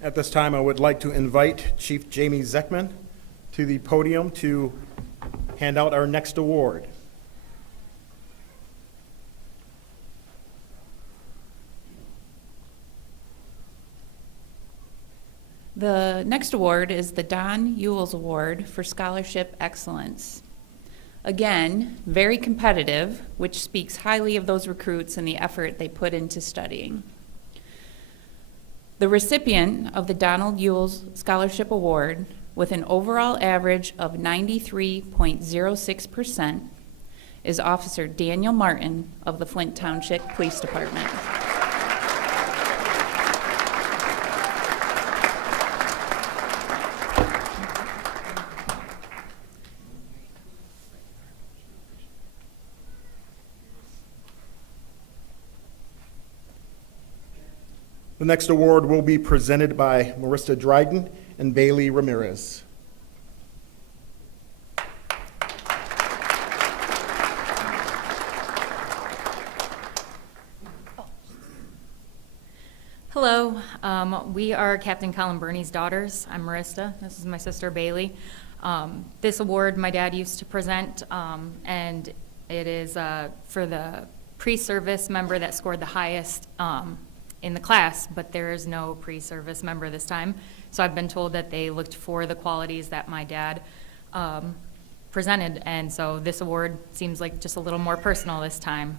At this time, I would like to invite Chief Jamie Zeckman to the podium to hand out our next award. The next award is the Don Ewells Award for Scholarship Excellence. Again, very competitive, which speaks highly of those recruits and the effort they put into studying. The recipient of the Donald Ewells Scholarship Award, with an overall average of 93.06%, is Officer Daniel Martin of the Flint Township Police Department. The next award will be presented by Marissa Dryden and Bailey Ramirez. Hello, we are Captain Colin Burney's daughters. I'm Marissa. This is my sister Bailey. This award my dad used to present, and it is for the pre-service member that scored the highest in the class, but there is no pre-service member this time. So I've been told that they looked for the qualities that my dad presented, and so this award seems like just a little more personal this time.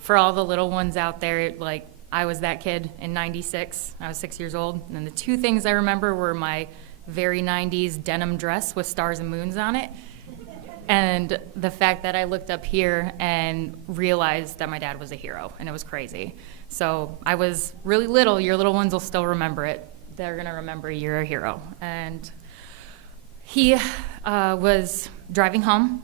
For all the little ones out there, like I was that kid in '96. I was 6 years old, and then the two things I remember were my very '90s denim dress with stars and moons on it, and the fact that I looked up here and realized that my dad was a hero, and it was crazy. So I was really little. Your little ones will still remember it. They're gonna remember you're a hero. And he was driving home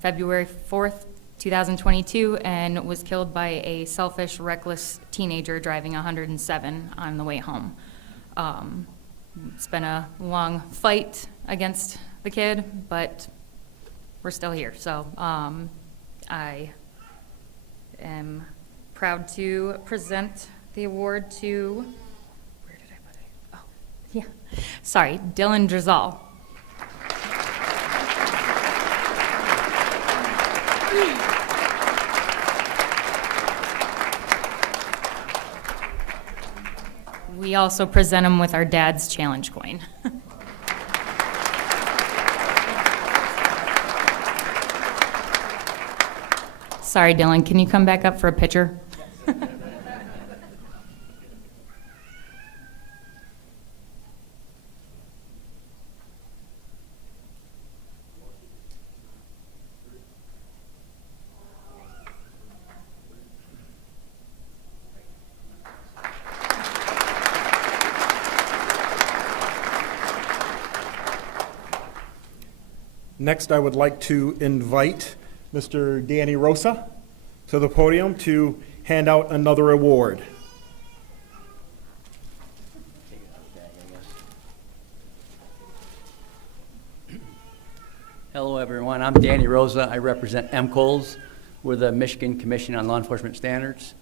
February 4th, 2022, and was killed by a selfish, reckless teenager driving 107 on the way home. It's been a long fight against the kid, but we're still here. So I am proud to present the award to, where did I put it? Oh, yeah, sorry, Dylan Drizal. We also present him with our Dad's Challenge coin. Sorry, Dylan, can you come back up for a picture? Next, I would like to invite Mr. Danny Rosa to the podium to hand out another award. Hello, everyone. I'm Danny Rosa. I represent MCOLS. We're the Michigan Commission on Law Enforcement Standards.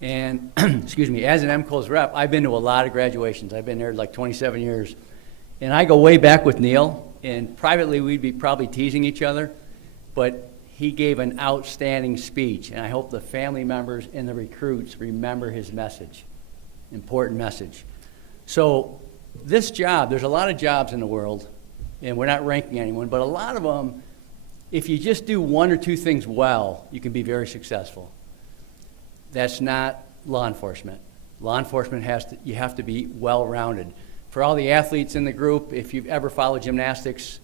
And, excuse me, as an MCOLS rep, I've been to a lot of graduations. I've been there like 27 years. And I go way back with Neil, and privately we'd be probably teasing each other, but he gave an outstanding speech, and I hope the family members and the recruits remember his message, important message. So this job, there's a lot of jobs in the world, and we're not ranking anyone, but a lot of them, if you just do one or two things well, you can be very successful. That's not law enforcement. Law enforcement you have to be well-rounded. For all the athletes in the group, if you've ever followed gymnastics,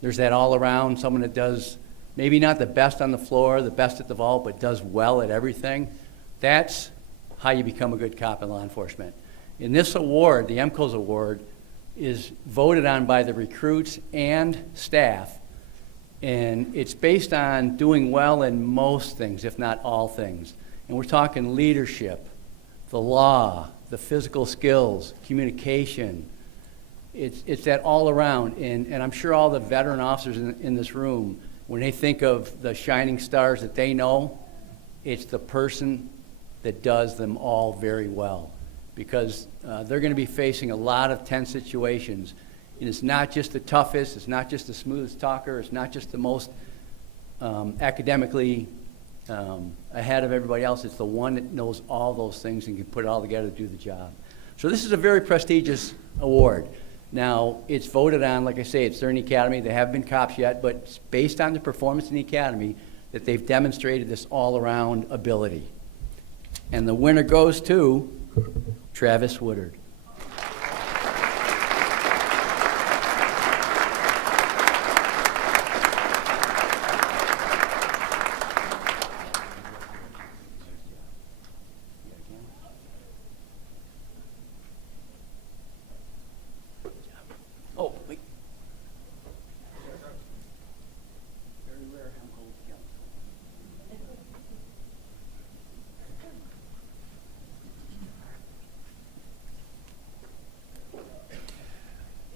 there's that all-around, someone that does maybe not the best on the floor, the best at the vault, but does well at everything. That's how you become a good cop in law enforcement. In this award, the MCOLS award, is voted on by the recruits and staff, and it's based on doing well in most things, if not all things. And we're talking leadership, the law, the physical skills, communication. It's that all around, and I'm sure all the veteran officers in this room, when they think of the shining stars that they know, it's the person that does them all very well, because they're going to be facing a lot of tense situations. And it's not just the toughest, it's not just the smoothest talker, it's not just the most academically ahead of everybody else. It's the one that knows all those things and can put it all together to do the job. So this is a very prestigious award. Now, it's voted on, like I say, it's their academy. They haven't been cops yet, but it's based on the performance in the academy that they've demonstrated this all-around ability. And the winner goes to Travis Woodard. Oh, wait. Very rare how cold it gets.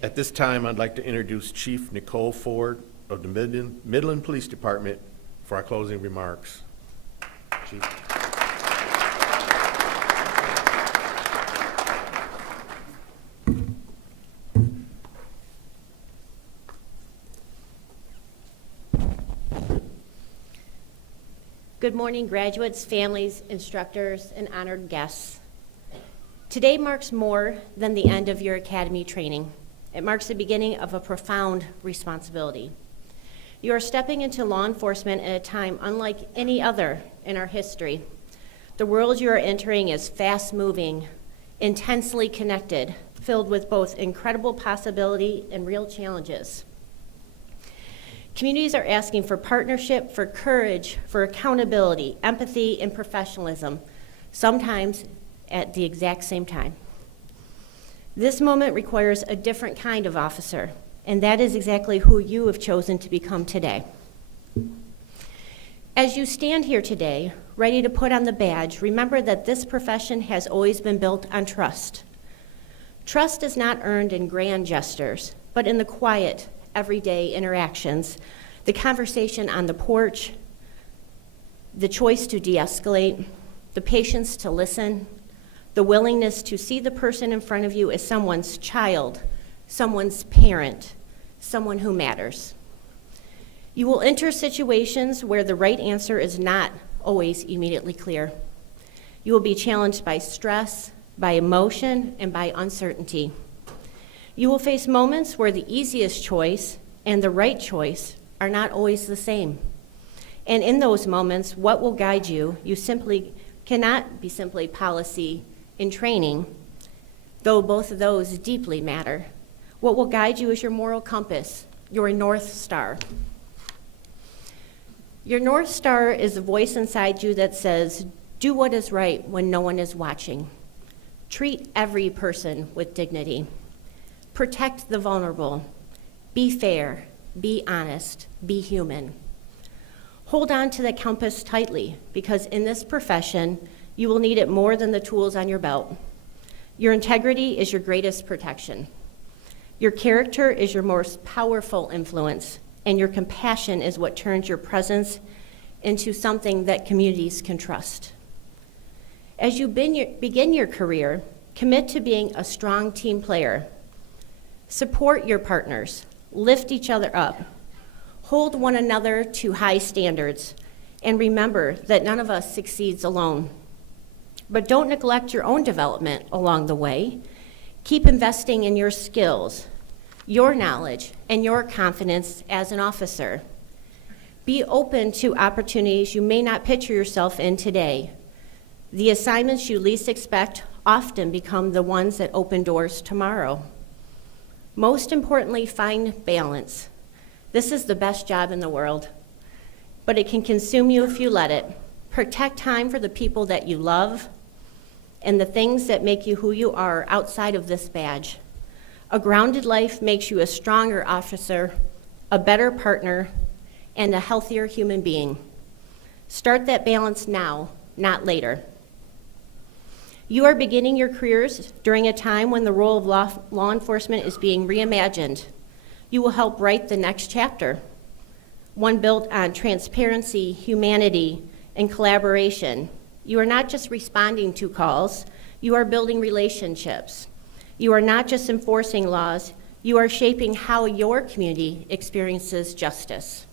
At this time, I'd like to introduce Chief Nicole Ford of the Midland Police Department for our closing remarks. Chief. Good morning, graduates, families, instructors, and honored guests. Today marks more than the end of your academy training. It marks the beginning of a profound responsibility. You are stepping into law enforcement at a time unlike any other in our history. The world you are entering is fast-moving, intensely connected, filled with both incredible possibility and real challenges. Communities are asking for partnership, for courage, for accountability, empathy, and professionalism, sometimes at the exact same time. This moment requires a different kind of officer, and that is exactly who you have chosen to become today. As you stand here today, ready to put on the badge, remember that this profession has always been built on trust. Trust is not earned in grand gestures, but in the quiet, everyday interactions, the conversation on the porch, the choice to de-escalate, the patience to listen, the willingness to see the person in front of you as someone's child, someone's parent, someone who matters. You will enter situations where the right answer is not always immediately clear. You will be challenged by stress, by emotion, and by uncertainty. You will face moments where the easiest choice and the right choice are not always the same. And in those moments, what will guide you, you simply cannot be simply policy and training, though both of those deeply matter. What will guide you is your moral compass, your North Star. Your North Star is a voice inside you that says, do what is right when no one is watching. Treat every person with dignity. Protect the vulnerable. Be fair, be honest, be human. Hold on to the compass tightly, because in this profession, you will need it more than the tools on your belt. Your integrity is your greatest protection. Your character is your most powerful influence, and your compassion is what turns your presence into something that communities can trust. As you begin your career, commit to being a strong team player. Support your partners, lift each other up, hold one another to high standards, and remember that none of us succeeds alone. But don't neglect your own development along the way. Keep investing in your skills, your knowledge, and your confidence as an officer. Be open to opportunities you may not picture yourself in today. The assignments you least expect often become the ones that open doors tomorrow. Most importantly, find balance. This is the best job in the world, but it can consume you if you let it. Protect time for the people that you love and the things that make you who you are outside of this badge. A grounded life makes you a stronger officer, a better partner, and a healthier human being. Start that balance now, not later. You are beginning your careers during a time when the role of law enforcement is being reimagined. You will help write the next chapter, one built on transparency, humanity, and collaboration. You are not just responding to calls, you are building relationships. You are not just enforcing laws, you are shaping how your community experiences justice.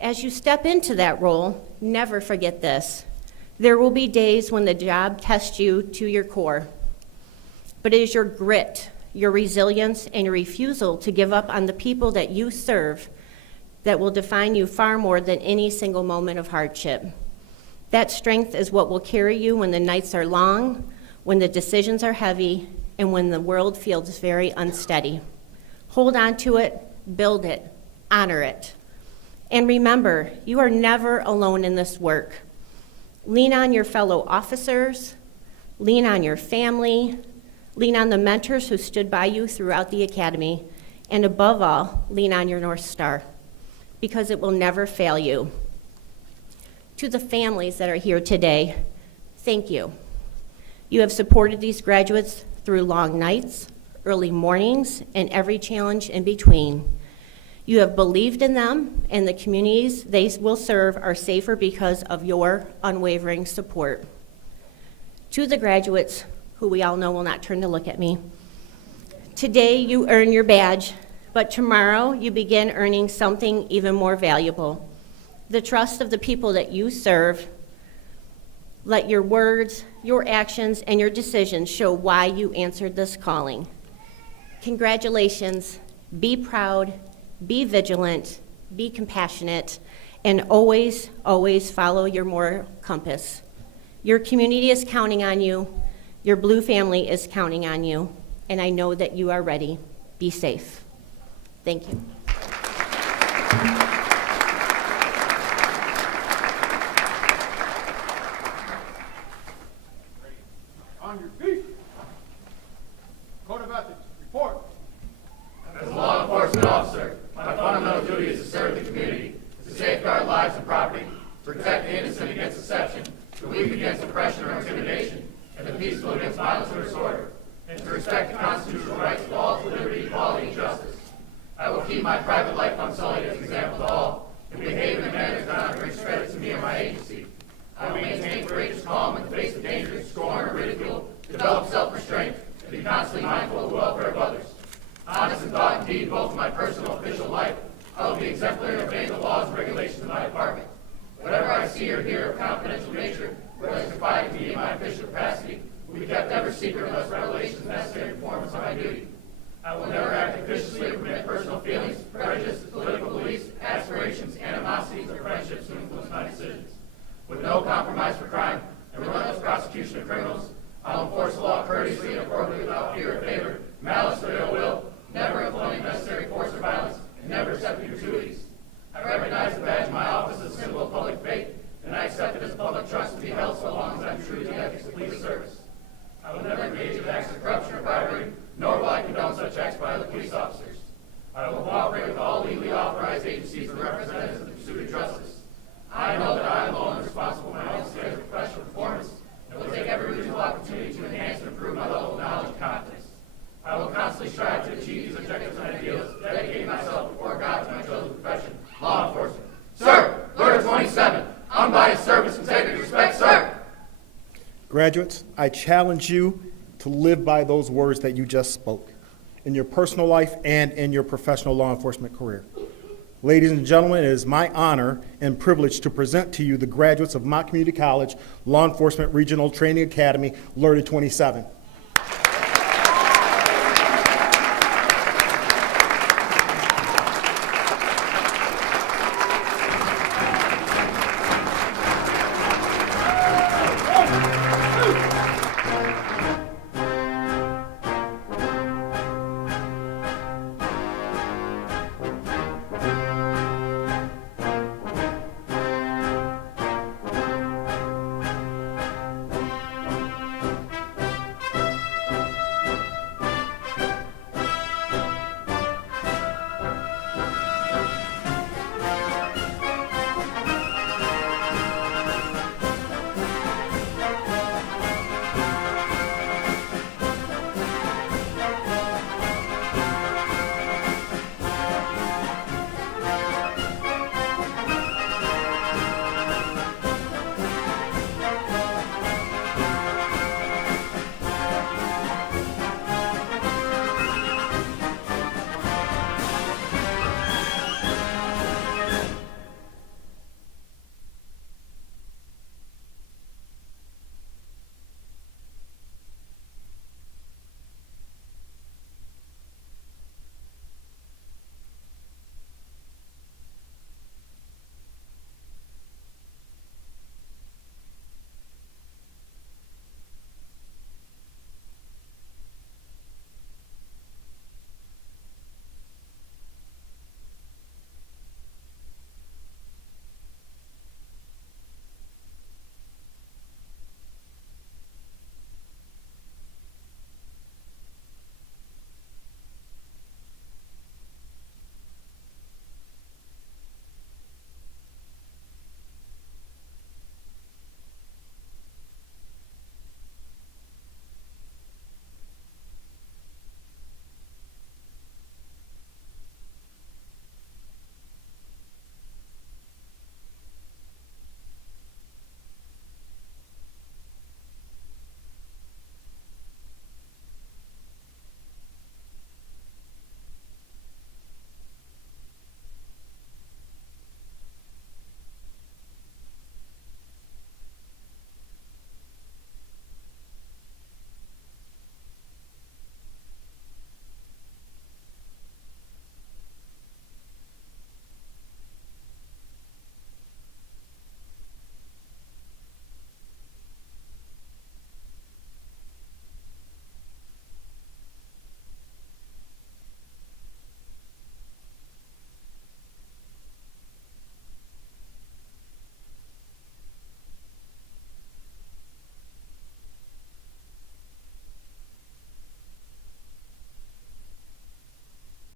As you step into that role, never forget this. There will be days when the job tests you to your core, but it is your grit, your resilience, and your refusal to give up on the people that you serve that will define you far more than any single moment of hardship. That strength is what will carry you when the nights are long, when the decisions are heavy, and when the world feels very unsteady. Hold on to it, build it, honor it. And remember, you are never alone in this work. Lean on your fellow officers, lean on your family, lean on the mentors who stood by you throughout the academy, and above all, lean on your North Star, because it will never fail you. To the families that are here today, thank you. You have supported these graduates through long nights, early mornings, and every challenge in between. You have believed in them, and the communities they will serve are safer because of your unwavering support. To the graduates, who we all know will not turn to look at me, today you earn your badge, but tomorrow you begin earning something even more valuable, the trust of the people that you serve. Let your words, your actions, and your decisions show why you answered this calling. Congratulations, be proud, be vigilant, be compassionate, and always, always follow your moral compass. Your community is counting on you, your Blue family is counting on you, and I know that you are ready. Be safe. Thank you. On your feet. Code of ethics, report. As a law enforcement officer, my fundamental duty is to serve the community, to safeguard lives and property, protect the innocent against deception, the weak against oppression or intimidation, and the peaceful against violence or disorder, and to respect the constitutional rights of all to liberty, equality, and justice. I will keep my private life unsullied as an example to all, and behave in a manner that brings credit to indeed, both in my personal and official life, I will be exemplary in obeying the laws and regulations of my department. Whatever I see or hear of confidential nature, or is confided to me in my official capacity, will be kept ever secret unless revelation is necessary in performance of my duty. I will never act officiously or permit personal feelings, prejudice, political beliefs, aspirations, animosities, or friendships to influence my decisions. With no compromise for crime and relentless prosecution of criminals, I will enforce the law courteously and appropriately without fear or favor, malice or ill will, never employing necessary force or violence, and never accepting gratuities. I recognize the badge of my office as a symbol of public faith, and I accept it as a public trust to be held so long as I am true to the ethics of police service. I will never engage in acts of corruption or bribery, nor will I condone such acts by other police officers. I will cooperate with all legally authorized agencies and representatives in the pursuit of justice. I know that I alone am responsible for my own standards of professional performance, and will take every reasonable opportunity to enhance and improve my level of knowledge and competence. I will constantly strive to achieve these objectives and ideals, dedicating myself before God to my chosen profession, law enforcement. Sir, LERTA 27, unbiased service, integrity, respect, sir. Graduates, I challenge you to live by those words that you just spoke in your personal life and in your professional law enforcement career. Ladies and gentlemen, it is my honor and privilege to present to you the graduates of Mott Community College Law Enforcement Regional Training Academy, LERTA 27.